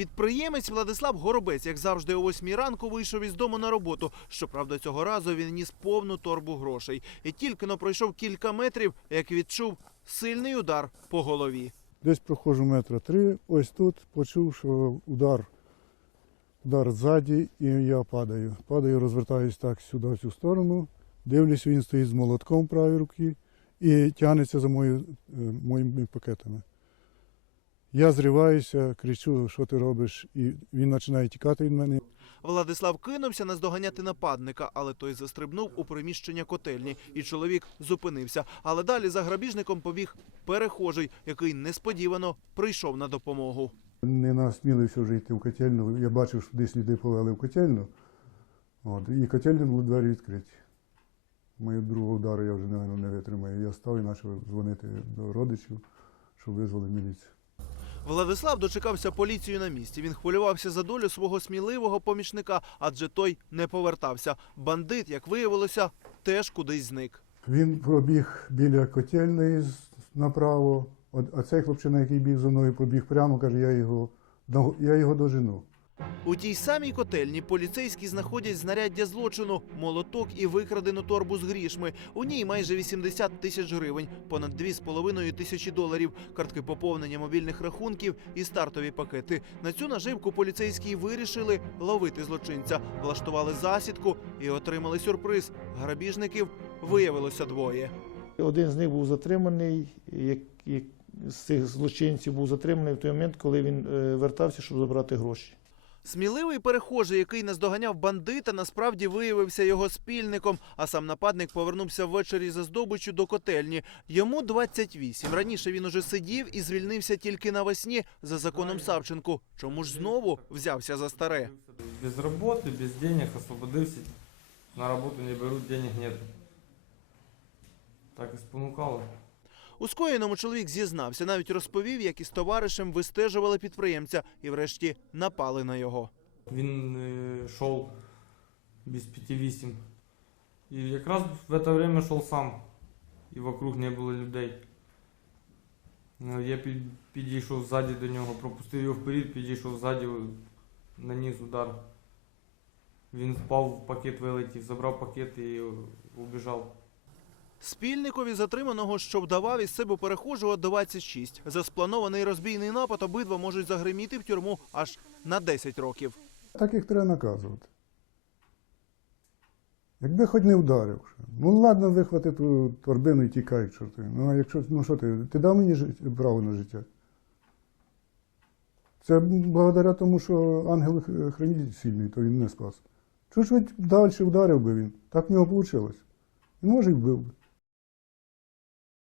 Підприємець Владислав Горобець, як завжди, о 8 ранку вийшов із дому на роботу. Щоправда, цього разу він ніс повну торбу грошей. І тільки но пройшов кілька метрів, як відчув сильний удар по голові. Десь проходжу метра три, ось тут почув, що удар, удар ззаді, і я падаю. Падаю, розвертаюсь так сюди, в цю сторону. Дивлюсь, він стоїть з молотком в правій руці і тягнеться за мою, е, моїми пакетами. Я зриваюся, кричу, що ти робиш, і він починає тікати від мене. Владислав кинувся наздоганяти нападника, але той застрибнув у приміщення котельні, і чоловік зупинився. Але далі за грабіжником побіг перехожий, який несподівано прийшов на допомогу. Не насмілився вже йти в котельну. Я бачив, що десь людей повели в котельну. От, і котельні були двері відкриті. Мою другого удару я вже, не витримаю. Я став і почав дзвонити до родичів, щоб визвали міліцію. Владислав дочекався поліцію на місці. Він хвилювався за долю свого сміливого помічника, адже той не повертався. Бандит, як виявилося, теж кудись зник. Він пробіг біля котельної направо, а цей хлопчина, який біг за мною, побіг прямо, каже, я його, я його дожену. У тій самій котельні поліцейські знаходять знаряддя злочину, молоток і викрадену торбу з грішми. У ній майже 80 тисяч гривень, понад 2,5 тисячі доларів, картки поповнення мобільних рахунків і стартові пакети. На цю наживку поліцейські вирішили ловити злочинця, влаштували засідку і отримали сюрприз. Грабіжників виявилося двоє. Один з них був затриманий, як, з цих злочинців був затриманий в той момент, коли він е, вертався, щоб забрати гроші. Сміливий перехожий, який наздоганяв бандита, насправді виявився його спільником. А сам нападник повернувся ввечері за здобиччю до котельні. Йому 28. Раніше він уже сидів і звільнився тільки навесні за законом Савченку. Чому ж знову взявся за старе? Без работы, без денег освободился. На работу не берут, денег нет. Так и спонукало. У скоєному чоловік зізнався, навіть розповів, як із товаришем вистежували підприємця і врешті напали на його. Він е, шел без пяти вісім. І якраз в это время шел сам. І вокруг не було людей. Ну, Я підійшов ззаді до нього, пропустив його вперед, підійшов ззаді, наніс удар. Він впав, пакет вилетів, забрав пакет і убіжав. Спільникові затриманого, що вдавав із себе перехожого 26. За спланований розбійний напад обидва можуть загриміти в тюрму аж на 10 років. Так їх треба наказувати. Якби хоч не вдарив. Ну ладно, вихвати ту торбину і тікай, чорти. Ну а якщо, ну що ти, ти дав мені право на життя? Це благодаря тому, що ангел хранитель сильний, то він не спас. Чого ж далі вдарив би він? Так в нього вийшло. Може й вбив би.